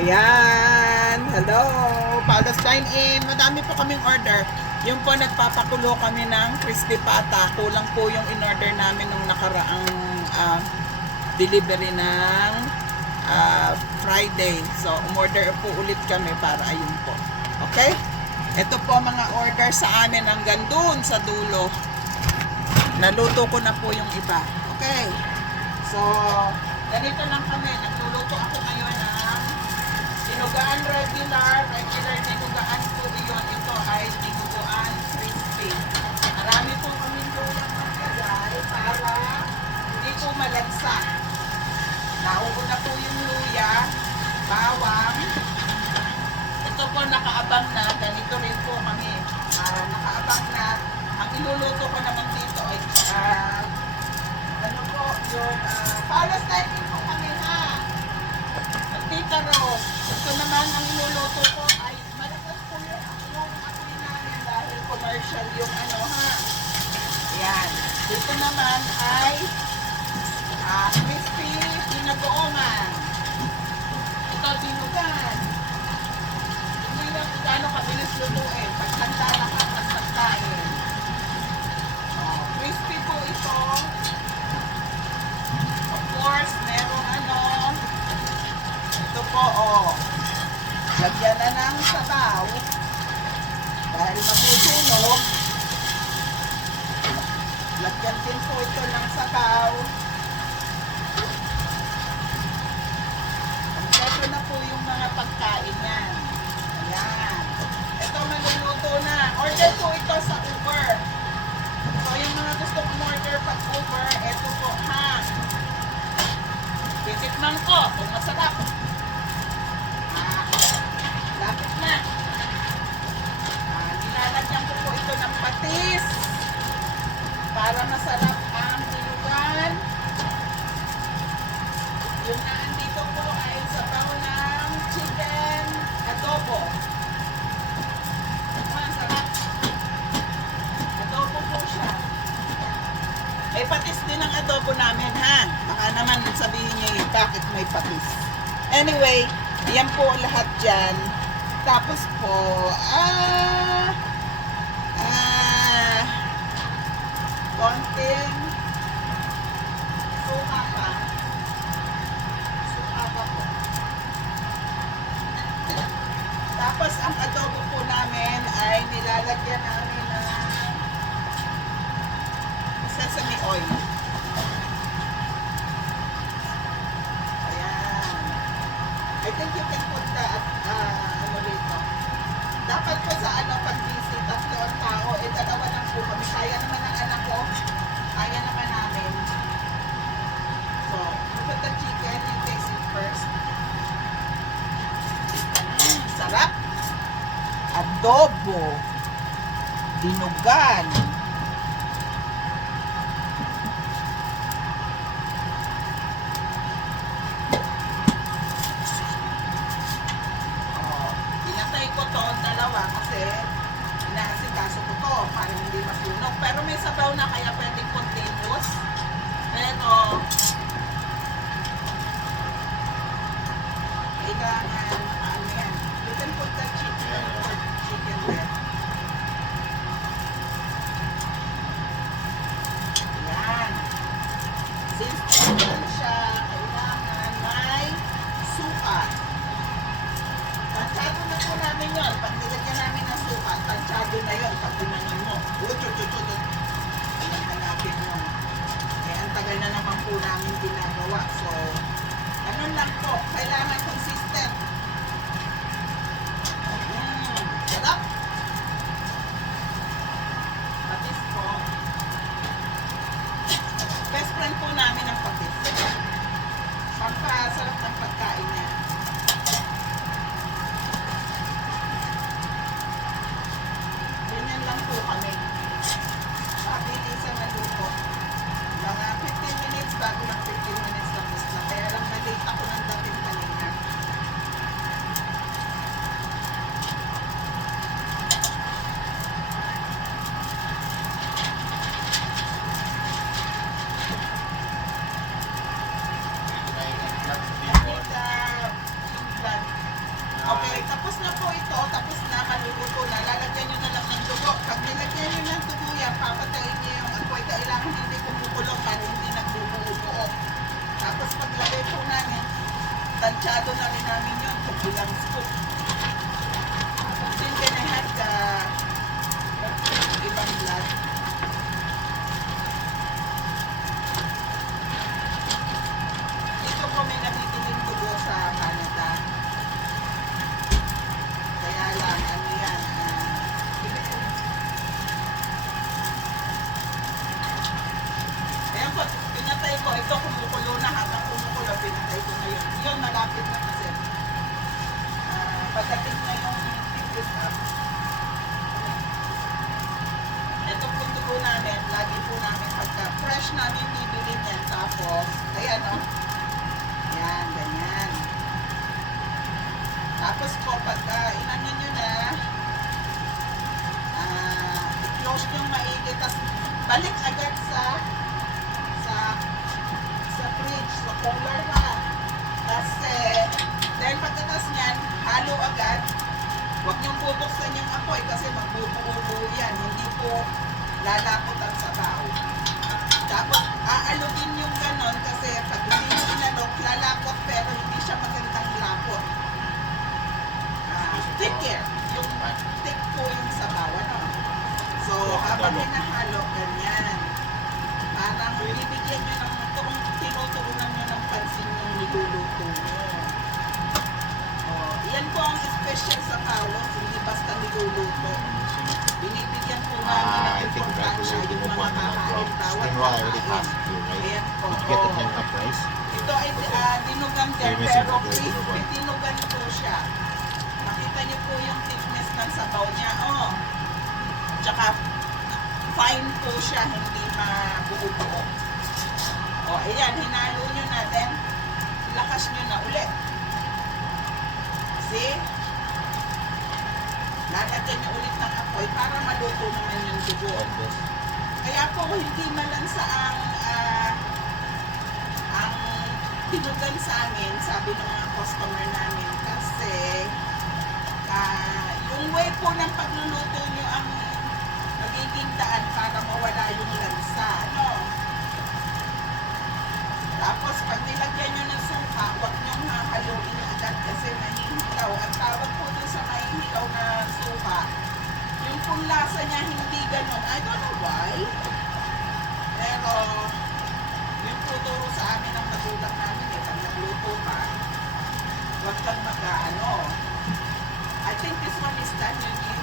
Ayan. Hello. Palos dine in. Madami po kaming order. Yung po nagpapakulo kami ng crispy pata. Kulang po yung in-order namin nung nakaraang delivery ng Friday. So, umorder po ulit kami para ayun po. Okay? Ito po mga order sa amin hanggang doon sa dulo. Naluto ko na po yung iba. Okay? So, ganito lang kami. Nagluluto ako ngayon ng dinugaan regular dinugaan po yun. Ito ay dinuguan crispy. Marami po kami lulang maglagay para hindi po malagsak. Nauuna po yung luya, bawang. Ito po nakaabang na, ganito rin po kami. Nakaabang na. Ang iluluto ko naman dito ay ano po, yung palos typing po kami ha. Tita Rose, ito naman ang iluluto ko ay malakas po yung apoy namin dahil commercial yung ano ha. Ayan. Dito naman ay crispy pinagoongan. Ito dinugan. Hindi lang gaano kabilis lutuin. Pagkanta lang ang pagkakain. Crispy po ito. Of course, merong ito po, lagyan na ng sabaw. Dahil masusunog, lagyan din po ito ng sabaw. Kompleto na po yung mga pagkain yan. Ayan. Ito maluluto na. Order po ito sa Uber. So, yung mga gusto umorder pag Uber, ito po ha. Titikman ko kung masarap. Lapit na. Nilalagyan ko po ito ng patis para masarap ang dinugan. Yung naandito po ay sabaw ng chicken adobo. Sarap. Adobo po siya. May patis din ang adobo namin ha. Baka naman sabihin niyo bakit may patis. Anyway, yan po lahat dyan. Tapos po, konting suka pa. Suka pa po. Tapos ang adobo po namin ay nilalagyan namin ng sesame oil. Ayan. I think you can put the rito. Dapat po sa pag-busy, tatlo ang tao, dalawa lang po kami. Kaya naman ang anak ko. Kaya naman namin. So, you put the chicken, you taste it first. Sarap. Adobo. Dinugan. Ko to dalawa kasi inaasikaso ko to para hindi masunog, pero may sabaw na kaya pwedeng continuous, pero kailangan yan, you can put the chicken or chicken there. Yan, since chicken siya, kailangan may suka. Tansyado na po namin yun. Pag nilagyan namin ng suka, tansyado na yun. Pag tinanon mo, alam na natin yun. Eh, ang tagal na naman po namin ginagawa. So, ganun lang po. Kailangan consistent. Sarap. Patis po. Best friend po namin ang patis. Pampasarap ng pagkain niya. Lang po kami. Pabilisan na luto. Mga 15 minutes bago ng 15 minutes tapos na. Kaya lang na-late ako ng dating kanina. Okay, tapos na po ito. Tapos na, maluluto na. Lalagyan nyo na lang ng dugo. Pag nilagyan nyo ng dugo yan, papatayin nyo yung apoy. Kailangan hindi kumukulo para hindi nagbubuo. Tapos paglagay po namin, tansyado na rin namin yun kung ilang scoop. Then can I have the ibang blood? Ito po may nabibiling dugo sa Canada. Kaya lang, ano yan, ayan po, pinatay ko. Ito kumukulo na. Habang kumukulo, pinatay ko na yun. Yun, malapit na kasi. Pagdating na yung tickets up. Ito po dugo namin. Lagi po namin pagka fresh namin bibilin yan. Tapos, ayan o. Yan, ganyan. Tapos po, pagka inanin nyo na, i-close nyo maigi. Tapos, balik agad sa fridge, sa cooler ha. Kasi, dahil pagkatas niyan, halo agad. Huwag niyong bubuksan yung apoy kasi magbubuo yan. Hindi po lalapot ang sabaw. Tapos, aalugin yung ganon kasi pag hindi nyo inalok, lalapot pero hindi siya magandang lapot. Take care. Yung thick po yung sabaw, ano? So, habang hinahalo, ganyan. Parang bibigyan nyo ng tinutuunan nyo ng pansin yung niluluto nyo. Yan po ang special sa Paulos, hindi basta niluluto. Binibigyan po namin ng importansya yung mga kakain, bawat kakain. Ayan po. Ito ay dinugan din, pero crispy dinugan po siya. Makita niyo po yung thickness ng sabaw niya. Tsaka fine po siya, hindi mabuo-buo. Ayan, hinalo nyo na, then lakas nyo na ulit. See? Lalagyan nyo ulit ng apoy para maluto naman yung dugo. Kaya po hindi malansa ang tinugan sa amin, sabi ng mga customer namin, kasi yung way po ng pagluluto nyo ang magiging daan para mawala yung lansa. Tapos pag nilagyan nyo ng suka, huwag nyong hahaluin agad kasi mahihilaw. Ang tawag po dun sa mahihilaw na suka, yung pong lasa niya hindi ganun. I don't know why. Pero, yung tuturo sa amin ng magulang namin pag nagluto ka, huwag kang I think this one is done yun yun.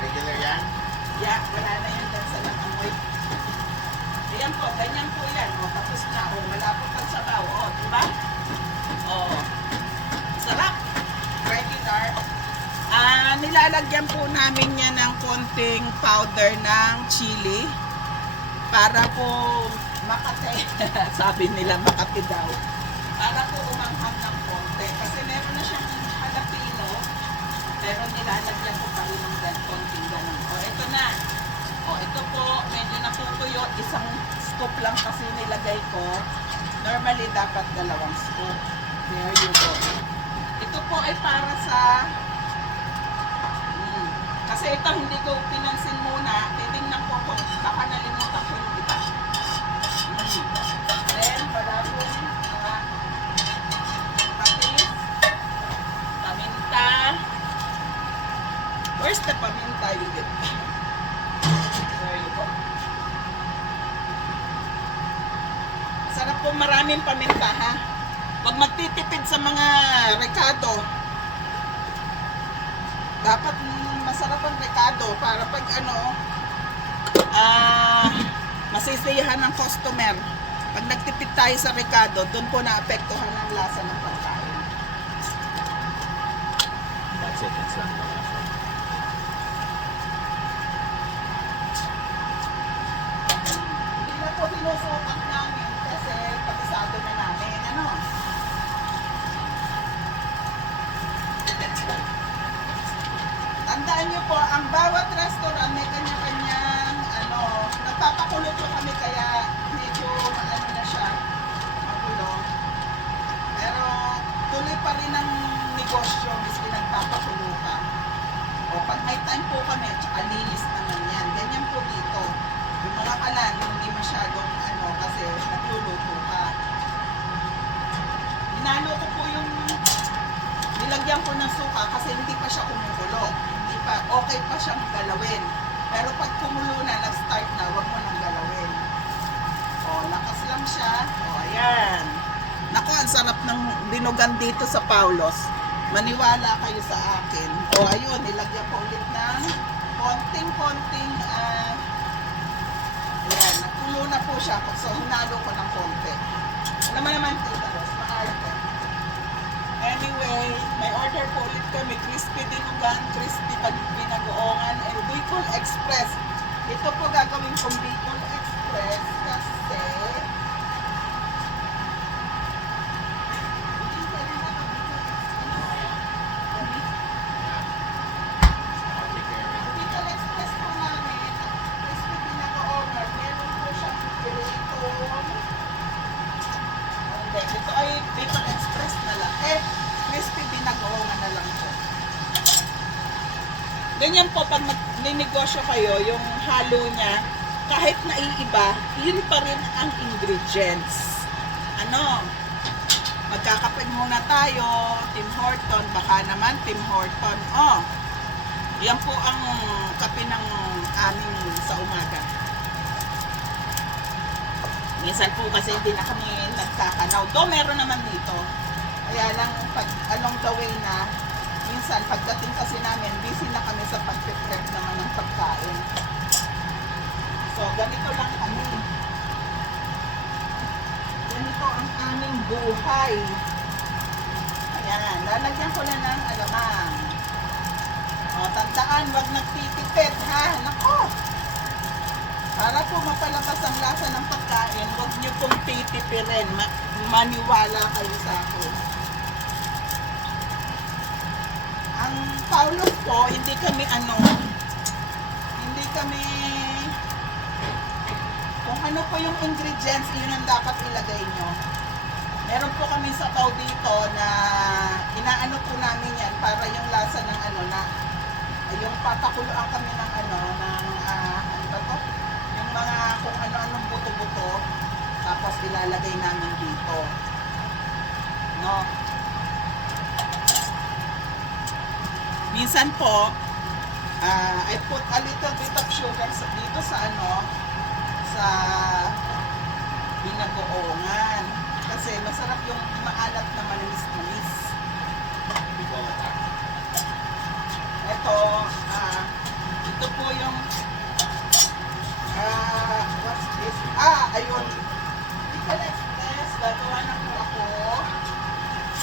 Regular yan? Yeah, wala na yun dyan sa langamoy. Ayan po, ganyan po yan. Tapos na. Malapot ang sabaw. Diba? Sarap. Regular. Nilalagyan po namin yan ng konting powder ng chili para po makate. Sabi nila makate daw. Para po umanghang ng konti. Kasi meron na siyang jalapeno, pero nilalagyan ko pa rin ng konting ganun. Ito na. Ito po, medyo natutuyo. Isang scoop lang kasi nilagay ko. Normally, dapat 2 scoop. There you go. Ito po ay para sa... kasi ito, hindi ko pinansin muna. Titingnan ko kung baka nalimutan ko yung iba. Then, pala po, patis, paminta. Where's the paminta you get? There you go. Sarap po, maraming paminta, ha? Huwag magtitipid sa mga rekado. Dapat masarap ang rekado para pag masisiyahan ng customer. Pag nagtipid tayo sa rekado, doon po naapektuhan ang lasa ng pagkain. That's it. That's lang. Hindi na po sinusukat namin kasi patisado na namin. Tandaan nyo po, ang bawat restaurant may kanya-kanyang nagpapakulot po kami kaya medyo na siya, magulo. Pero tuloy pa rin ang negosyo, miski nagpapakulo ka. O pag may time po kami, tsaka linis naman yan. Ganyan po dito. Yung mga kalan, hindi masyadong kasi nagluluto ka. Inalo ko po yung nilagyan ko ng suka kasi hindi pa siya kumukulo. Hindi pa, okay pa siyang galawin. Pero pag kumulo na, nag-start na, wag mo nang galawin. O, lakas lang siya. O, ayan. Naku, ang sarap ng dinugan dito sa Paulos. Maniwala kayo sa akin. O, ayun, nilagyan ko ulit ng konting-konting, ayan, nagkulo na po siya. So, hinalo ko ng konti. Alam mo naman, Tita Ros, maarte. Anyway, may order po ulit kami. Crispy dinugan, crispy pinagoongan, and Bicol Express. Ito po gagawin kong Bicol Express kasi Bicol Express po namin, crispy pinagoongan, meron po siyang pirito. Hindi, ito ay Bicol Express na lang. Crispy binagoongan na lang po. Ganyan po, pag ninegosyo kayo, yung halo niya, kahit naiiba, yun pa rin ang ingredients. Magkakape muna tayo, Tim Horton, baka naman Tim Horton. Yan po ang kape ng aming sa umaga. Minsan po kasi hindi na kami nagkakanaw. Meron naman dito. Kaya lang pag along the way na, minsan pagdating kasi namin, busy na kami sa pag-prep naman ng pagkain. So, ganito lang kami. Ganito ang aming buhay. Ayan, lalagyan ko na ng alamang. Tandaan, wag nagtitipid, ha? Nako! Para po mapalabas ang lasa ng pagkain, wag nyo pong titipirin. Maniwala kayo sa akin. Ang Paulos po, hindi kami kung ano po yung ingredients, yun ang dapat ilagay nyo. Meron po kami sabaw dito na inaano po namin yan para yung lasa ng yung papakuluan kami ng yung mga kung ano-anong buto-buto, tapos ilalagay namin dito. No? Minsan po, I put a little bit of sugar dito sa binagoongan. Kasi masarap yung maalat na malinis-linis. Ito po yung what's this? Ayun. Bicol Express, gagawa na po ako.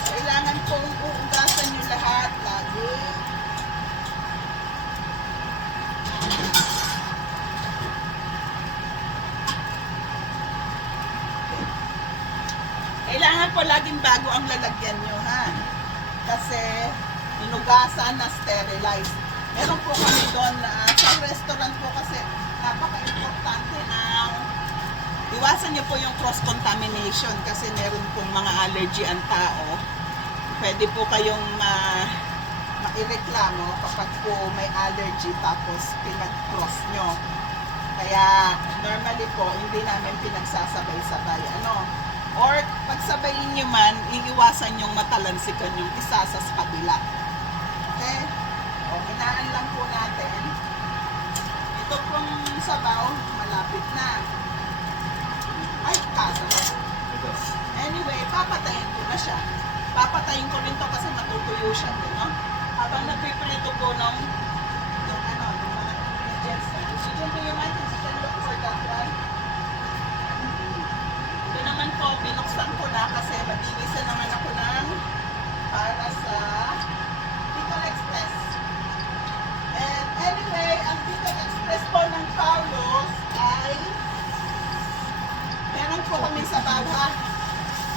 Kailangan pong uugasan nyo lahat lagi. Kailangan po laging bago ang lalagyan nyo, ha? Kasi inugasan na sterilize. Meron po kami doon sa restaurant po kasi napaka-importante ang iwasan nyo po yung cross-contamination kasi meron pong mga allergy ang tao. Pwede po kayong maireklamo kapag po may allergy tapos pinag-cross nyo. Kaya normally po hindi namin pinagsasabay-sabay. Or pagsabayin nyo man, iiwasan yung matalansikan yung isa sa kabila. Okay? Hinaan lang po natin. Ito pong sabaw, malapit na. Ay, kaso. Anyway, papatayin ko na siya. Papatayin ko rin to kasi matutuyo siya din, no? Habang nagpiprito ko ng mga ingredients na. Did you mind if you can look for that one? Ito naman po, binuksan ko na kasi magbibisa naman ako ng para sa Bicol Express. And anyway, ang Bicol Express po ng Paulos ay meron po kami sa bawah.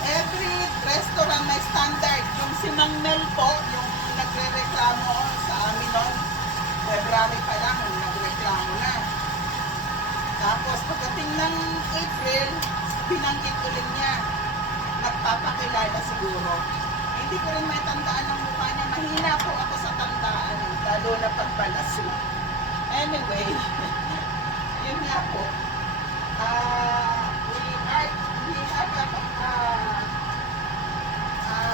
Every restaurant may standard. Yung si Mang Mel po, yung nagre-reklamo sa amin noon, February pa lang, nagreklamo na. Tapos pagdating ng April, binanggit ulit niya. Nagpapakilala siguro. Hindi ko rin may tandaan ng mukha niya mahina po ako sa tandaan, lalo na pagpalaso. Anyway, yun nga po. We have a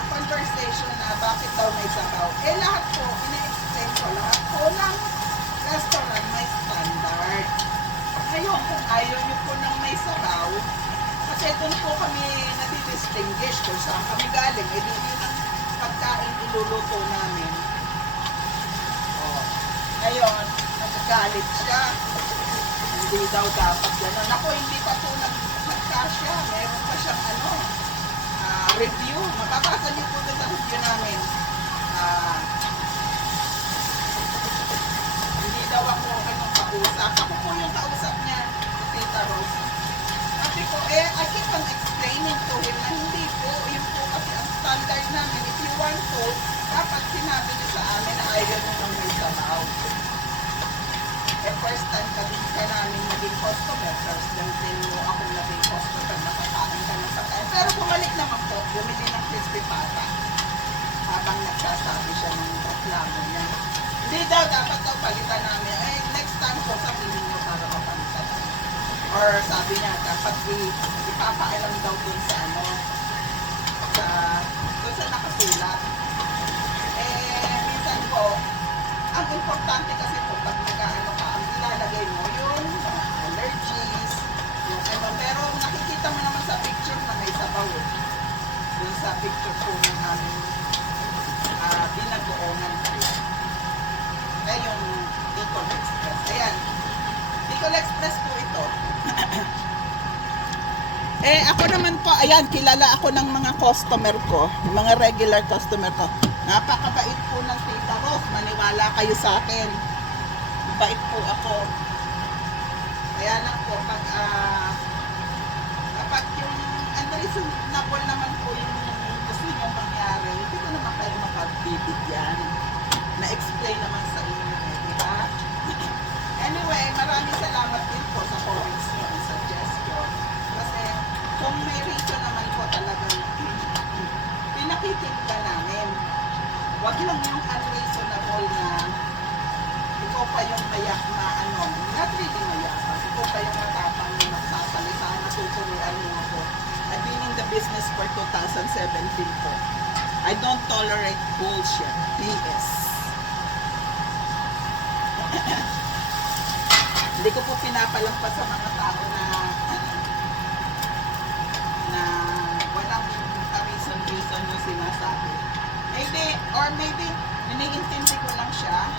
conversation na bakit daw may sabaw. Eh lahat po, ina-explain ko lahat po ng restaurant may standard. Ngayon, kung ayaw nyo po ng may sabaw, kasi doon po kami nadidistinguish kung saan kami galing. Eh, yun ang pagkain iluluto namin. Oh. Ngayon, nagagalit siya. Hindi daw dapat gano'n. Ako, hindi pa po nagkasya. Meron pa siyang review. Mapapasa niyo po doon sa review namin. Hindi daw ako kausap. Ako po yung kausap niya, si Tita Rose. Sabi ko, I keep on explaining to him na hindi po, yun po kasi ang standard namin. If you want to, dapat sinabi niyo sa amin na ayaw mo nang may sabaw. First time ka namin naging customer. First time din mo akong naging customer. Nakakain ka ng pagkain. Pero bumalik naman po, bumili ng crispy pata. Habang nagsasabi siya ng reklamo niya. Hindi daw, dapat daw palitan namin. Next time po sabihin niyo para mapalitan namin. Or sabi niya, dapat ipapaalam daw dun sa dun sa nakasulat. Minsan po, ang importante kasi po, pag nag-ano ka, ang ilalagay mo yung mga allergies, yung pero nakikita mo naman sa picture na may sabaw eh. Yung sa picture po ng aming binagoongan kayo. Yung Bicol Express. Ayan. Bicol Express po ito. Ako naman po, ayan, kilala ako ng mga customer ko, mga regular customer ko. Napakabait po ng Tita Rose, maniwala kayo sa akin. Bait po ako. Kaya lang po, kapag yung unreasonable naman po yung gusto nyo mangyari, hindi ko naman kayo mapagbibigyan. Na-explain naman sa inyo eh, di ba? Anyway, maraming salamat din po sa comments nyo and suggestion. Kasi kung may reason naman po talagang pinakikinggan namin. Huwag lang yung unreasonable na ikaw pa yung mayak na not really mayakas. Ikaw pa yung matapang na nagsasalita, natuturuan mo ako. I've been in the business for 2017 po. I don't tolerate bullshit. BS. Hindi ko po pinapalampas sa mga tao na walang reason yung sinasabi. Maybe, iniintindi ko lang siya.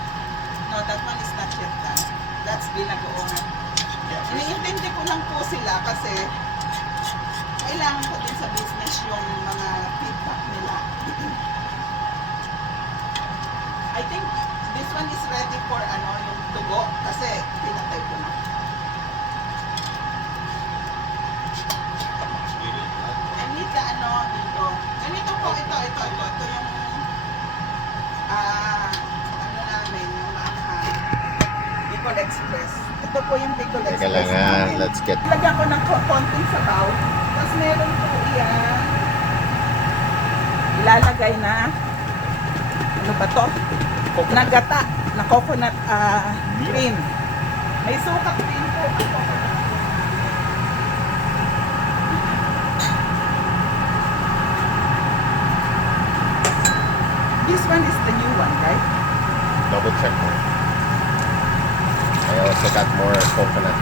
No, that one is not yet done. That's binagoongan. Iniintindi ko lang po sila kasi kailangan ko din sa business yung mga feedback nila. I think this one is ready for yung tugo kasi pinatay ko na. I need the dito. Ganito po, ito yung namin, yung Bicol Express. Ito po yung Bicol Express. Teka lang namin. let's get... Lagyan ko ng konting sabaw. Tapos meron po yan. Ilalagay na, ano ba to? Nagata, na coconut cream. May suka cream po. This one is the new one, right? Double check mo. I also got more coconut,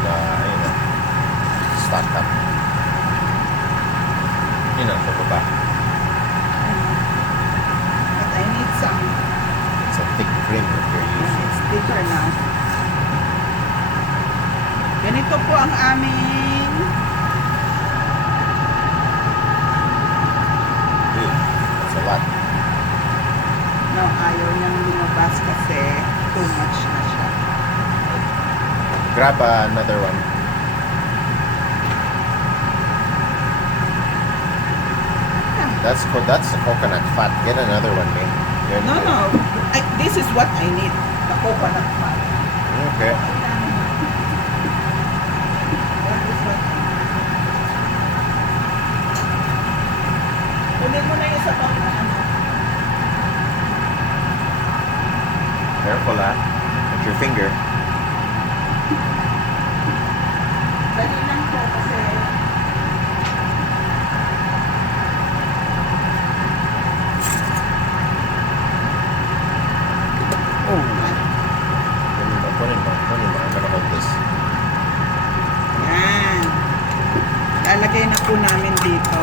stocked up. Sa baba. But I need some. It's a thick cream that you're using. It's thicker now. Ganito po ang aming That's a lot. no, ayaw niyang lumabas kasi too much na siya. Grab another one. That's the coconut fat. Get another one, man. No. This is what I need. The coconut fat. Okay. That is what I need. Kunin mo na yung sabaw na Careful, ah. With your finger. Dali lang po kasi Oh. Put it more. I'm gonna hold this. yan. Lalagay na po namin dito.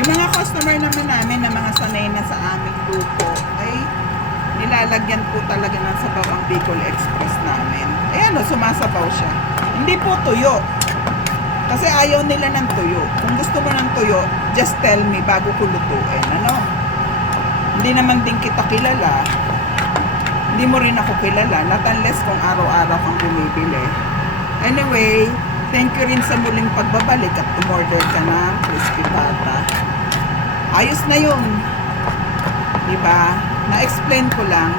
Yung mga customer namin na mga sanay na sa aming grupo, ay nilalagyan po talaga ng sabaw ang Bicol Express namin. Ayan o, sumasabaw siya. Hindi po tuyo. Kasi ayaw nila ng tuyo. Kung gusto mo ng tuyo, just tell me bago ko lutuin. Ano? Hindi naman din kita kilala. Hindi mo rin ako kilala. Not unless kung araw-araw kang bumibili. Anyway, thank you rin sa muling pagbabalik at umorder ka ng crispy pata. Ayos na yun. Diba? Na-explain ko lang.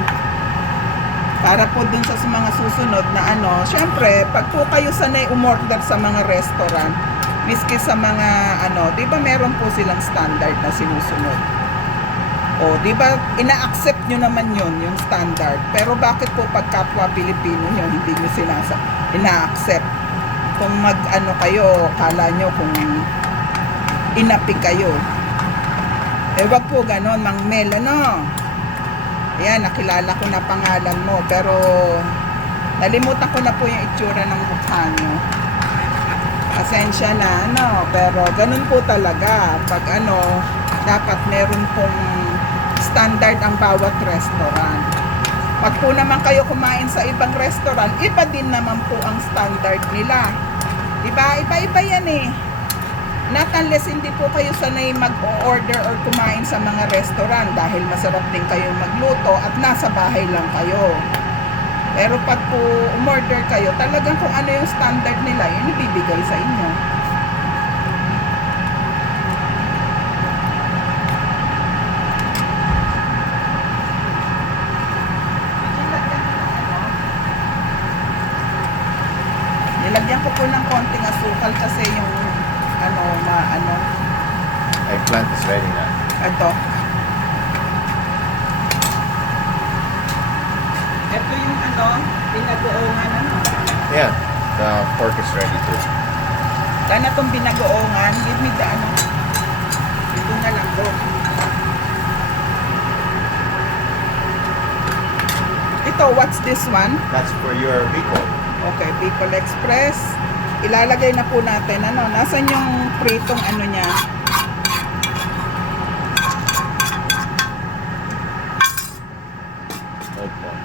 Para po dun sa mga susunod na ano. Syempre, pag po kayo sanay umorder sa mga restaurant, miski sa mga ano, diba meron po silang standard na sinusunod. O, diba ina-accept nyo naman yun, yung standard. Pero bakit po pag kapwa Pilipino nyo, hindi nyo ina-accept? Kung mag-ano kayo, kala nyo kung inapi kayo. Eh, wag po ganon, Mang Mel, ano? Ayan, nakilala ko na pangalan mo, pero nalimutan ko na po yung itsura ng mukha nyo. Pasensya na, ano, pero ganun po talaga. Pag ano, dapat meron pong standard ang bawat restaurant. Pag po naman kayo kumain sa ibang restaurant, iba din naman po ang standard nila. Diba? Iba-iba yan eh. Not unless hindi po kayo sanay mag-order or kumain sa mga restaurant dahil masarap din kayong magluto at nasa bahay lang kayo. Pero pag po umorder kayo, talagang kung ano yung standard nila, yun ibibigay sa inyo. Nilagyan ko po ng konting asukal kasi yung Eggplant is ready now. ito. Ito yung binagoongan Yeah, the pork is ready too. Sana itong binagoongan, give me the ito na lang bro. Ito, what's this one? That's for your Bicol. Okay, Bicol Express. Ilalagay na po natin, nasan yung pritong niya? Okay.